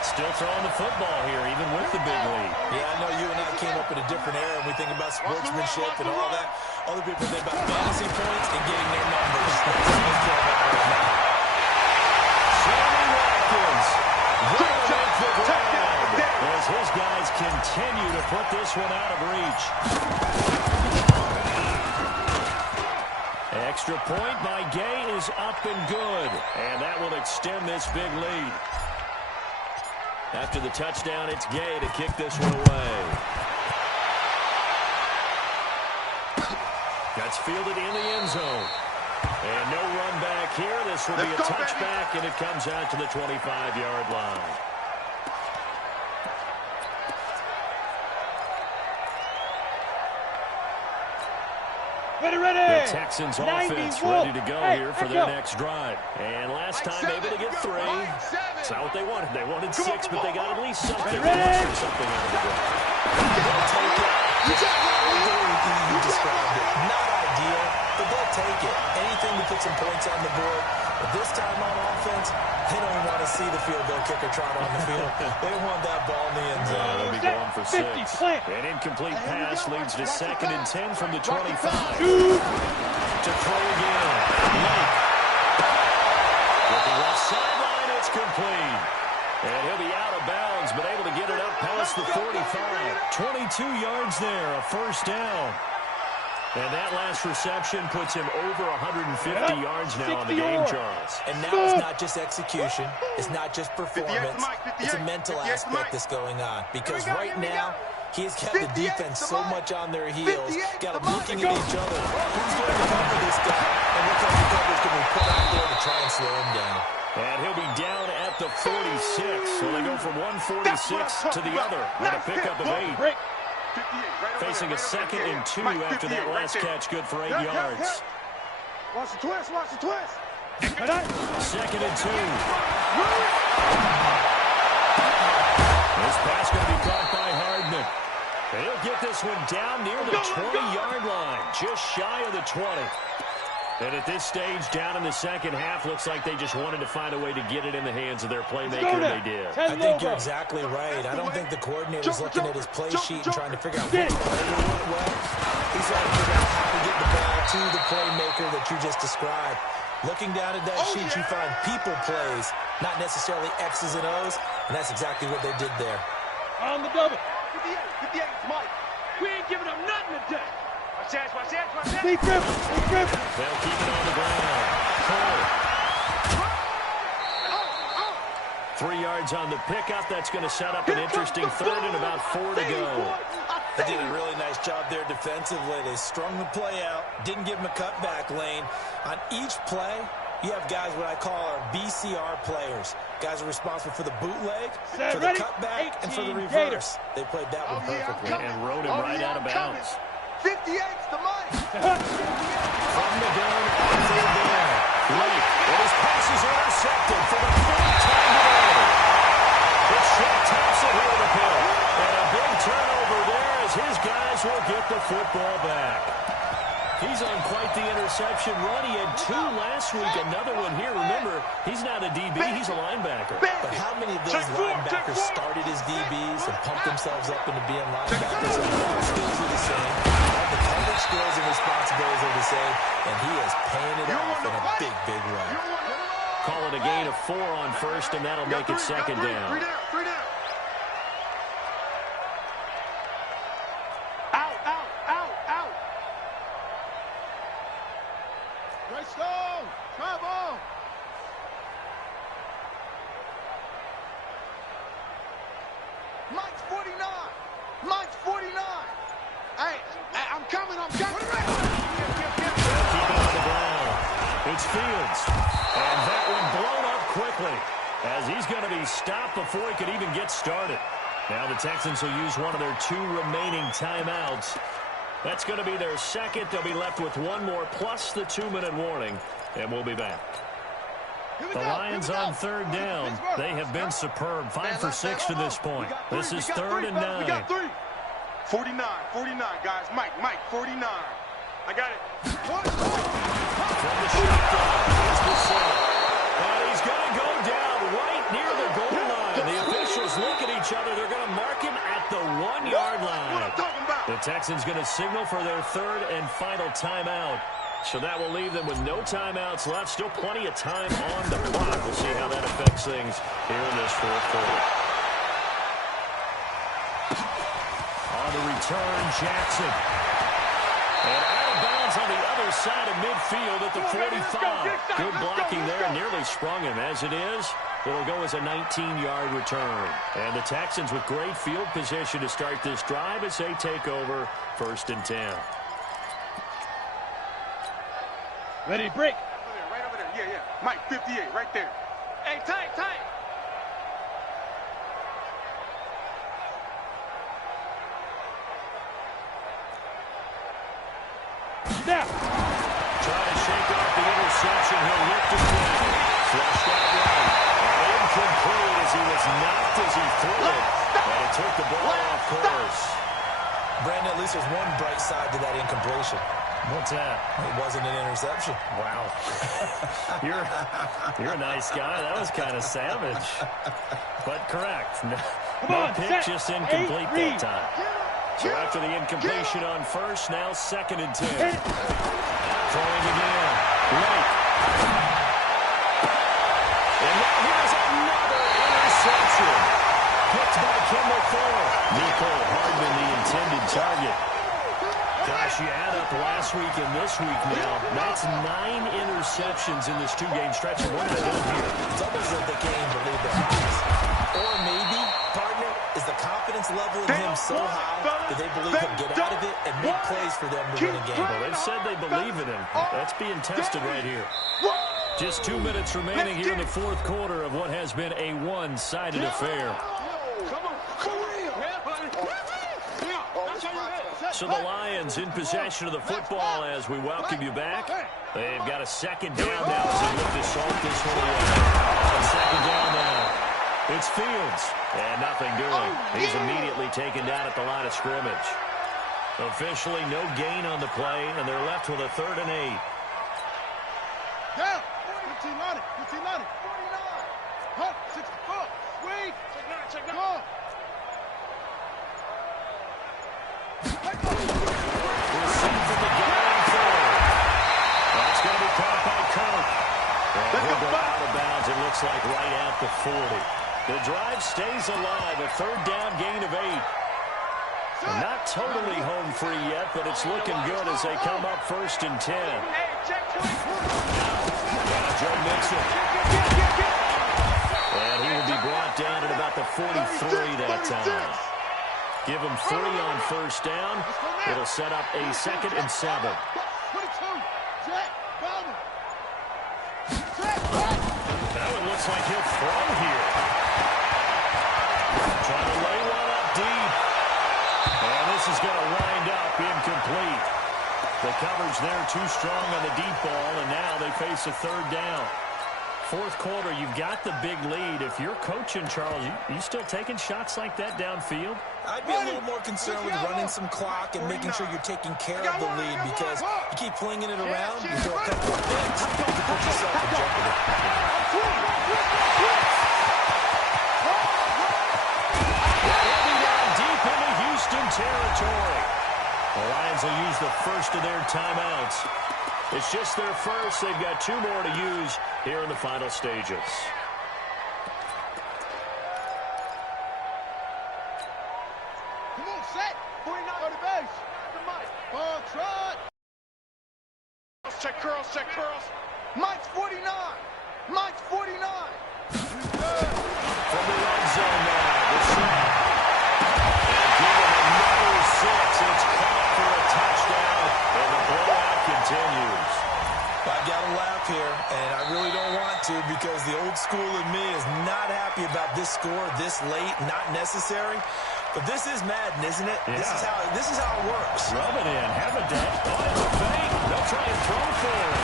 Still throwing the football here, even with the big lead. Yeah, I know you and I came up in a different era, and we think about sportsmanship and all that. Other people think about fantasy points and getting their numbers. Sammy Watkins will make the grab as his guys continue to put this one out of reach. Extra point by Gay is up and good, and that will extend this big lead. After the touchdown, it's Gay to kick this one away. That's fielded in the end zone. And no run back here. This will be a touchback, and it comes out to the 25-yard line. Ready. The Texans offense ready to go here for their next drive. And last time able to get 3. It's not what they wanted. They wanted 6, but they got at least something. Something out of the drive. They'll take it. You described it. Not ideal, but they'll take it. Anything to put some points on the board. But this time on offense, they don't even want to see the field goal kicker trot on the field. They want that ball in the end zone. They'll be going for 6. An incomplete pass leads to 2nd and 10 from the 25. To throw again. Lake. With the left sideline, it's complete. And he'll be out of bounds, but able to get it up past the 45. 22 yards there, a 1st down. And that last reception puts him over 150 yards now on the game, Charles. And now it's not just execution. It's not just performance. It's a mental aspect that's going on. Because right now, he's got the defense so much on their heels, got them looking at each other. Who's going to cover this guy? And what kind of coverage can we put out there to try and slow him down? And he'll be down at the 46. So they go from 146 to the other on a pickup of 8. Facing a 2nd and 2 after that last catch, good for 8 yards. Watch the twist. 2nd and 2. This pass going to be caught by Hardman. And he'll get this one down near the 20-yard line, just shy of the 20. And at this stage, down in the second half, looks like they just wanted to find a way to get it in the hands of their playmaker, and they did. I think you're exactly right. I don't think the coordinator's looking at his play sheet and trying to figure out what play went well. He's trying to figure out how to get the ball to the playmaker that you just described. Looking down at that sheet, you find people plays, not necessarily X's and O's, and that's exactly what they did there. On the double. 58, Mike. We ain't giving them nothing today. Watch that. Big grip. They'll keep it on the ground. Cole. 3 yards on the pickup. That's going to set up an interesting third and about 4 to go. They did a really nice job there defensively. They strung the play out, didn't give him a cutback lane. On each play, you have guys what I call our BCR players. Guys are responsible for the bootleg, for the cutback, and for the reverse. They played that one perfectly. And rode him right out of bounds. 58's the money. From the gun, on the down. Late, and his pass is intercepted for the 4th time today. It's Shaq Thompson here to pick. And a big turnover there as his guys will get the football back. He's on quite the interception run. He had 2 last week, another one here. Remember, he's not a DB, he's a linebacker. But how many of those linebackers started as DBs and pumped themselves up into being linebackers? And all the skills are the same. All the coverage skills and responsibilities are the same. And he is paying it off in a big, big way. Call it a gain of 4 on first, and that'll make it second down. 3 down. Out. Right stone. Travel. Mike's 49. Hey, I'm coming. Keep it on the ground. It's Fields. And that one blown up quickly as he's going to be stopped before he could even get started. Now the Texans will use one of their 2 remaining timeouts. That's going to be their second. They'll be left with 1 more plus the 2-minute warning, and we'll be back. The Lions on 3rd down. They have been superb. 5 for 6 to this point. This is 3rd and 9. We got 3. 49, guys. Mike, 49. I got it. From the shotgun, here's the set. And he's going to go down right near the goal line. The officials look at each other. They're going to mark him at the 1-yard line. The Texans going to signal for their 3rd and final timeout. So that will leave them with no timeouts left. Still plenty of time on the clock. We'll see how that affects things here in this 4th quarter. On the return, Jackson. And out of bounds on the other side of midfield at the 45. Good blocking there. Nearly sprung him. As it is, it'll go as a 19-yard return. And the Texans with great field position to start this drive as they take over 1st and 10. Ready to break. Right over there. Yeah. Mike, 58, right there. Hey, tight. Now. Try to shake off the interception. He'll lift it down. Flushed out right. And incomplete as he was knocked as he threw it. And it took the ball off course. Brandon, at least there's one bright side to that incompletion. What's that? It wasn't an interception. Wow. You're a nice guy. That was kind of savage. But correct. No pick, just incomplete that time. So after the incompletion on first, now 2nd and 10. Throwing again. Late. And now here's another interception. Picked by Kendall Fuller. Nico Hardman, the intended target. Gosh, you add up last week and this week now. That's 9 interceptions in this 2-game stretch. And what are they doing here? It's almost like they can't even believe their eyes. Or maybe, partner, is the confidence level in him so high that they believe he'll get out of it and make plays for them to win a game. Well, they've said they believe in him. That's being tested right here. Just 2 minutes remaining here in the 4th quarter of what has been a one-sided affair. So the Lions in possession of the football as we welcome you back. They've got a 2nd down now as they look to salt this one away. On 2nd down now. It's Fields. And nothing doing. He's immediately taken down at the line of scrimmage. Officially no gain on the play, and they're left with a 3rd and 8. Down. 15 on it. 49. Hunt. 64. Sweet. Check 9. Go. That's going to be caught by Kirk. And he'll go out of bounds, it looks like, right at the 40. The drive stays alive. A 3rd down gain of 8. Not totally home free yet, but it's looking good as they come up 1st and 10. Joe Mixon. And he will be brought 43 that time. Give them 3 on first down. It'll set up a 2nd and 7. That one looks like he'll throw here. Trying to lay one up deep. And this is going to wind up incomplete. The coverage there too strong on the deep ball, and now they face a 3rd down. 4th quarter, you've got the big lead. If you're coaching, Charles, you still taking shots like that downfield? I'd be a little more concerned with running some clock and making sure you're taking care of the lead, because you keep flinging it around, you throw a couple of picks, you can put yourself in jeopardy. Down deep into Houston territory. The Lions will use the first of their timeouts. It's just their first. They've got 2 more to use here in the final stages. Come on, set. 49 on the base. Ball trot. Check curls, check curls. Mike's 49. Mike's 49. From the red zone now, the snap. And give him another 6. It's caught for a touchdown, and the blowout continues. I've got to laugh here, and I really don't want to, because the old school in me is not happy about this score this late, not necessary. But this is Madden, isn't it? Yeah. This is how it works. Rub it in, have a day. Oh, it's a fake. They'll try and throw for it.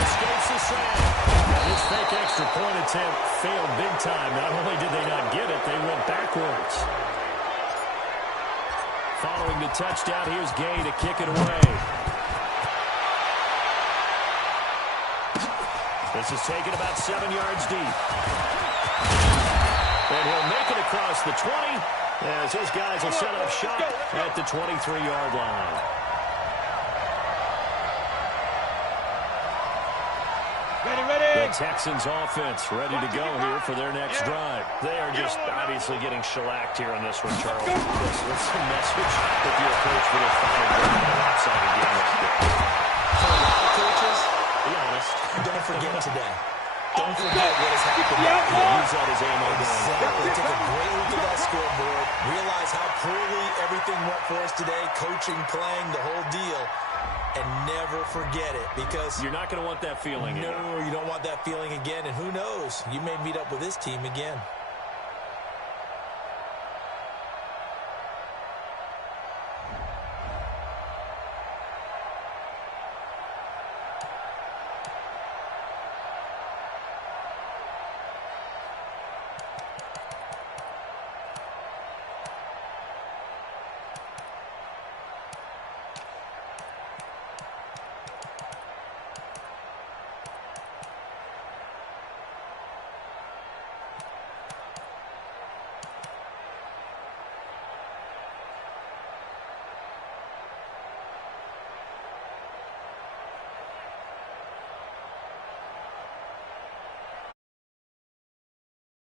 Escapes the sack. Now this fake extra point attempt failed big time. Not only did they not get it, they went backwards. Following the touchdown, here's Gay to kick it away. This is taken about 7 yards deep. And he'll make it across the 20, as his guys will set up shop at the 23-yard line. The Texans offense ready to go here for their next drive. They are just obviously getting shellacked here on this one, Charles. What's the message that you approach for this final drive on the outside again this day? For a lot of coaches, Be honest. don't forget today. Don't forget what has happened. Use that as ammo going Exactly. forward. Take a great look at that scoreboard. Realize how poorly everything went for us today. Coaching, playing, the whole deal. And never forget it, because You're not going to want that feeling. no, you don't want that feeling again. And who knows? You may meet up with this team again.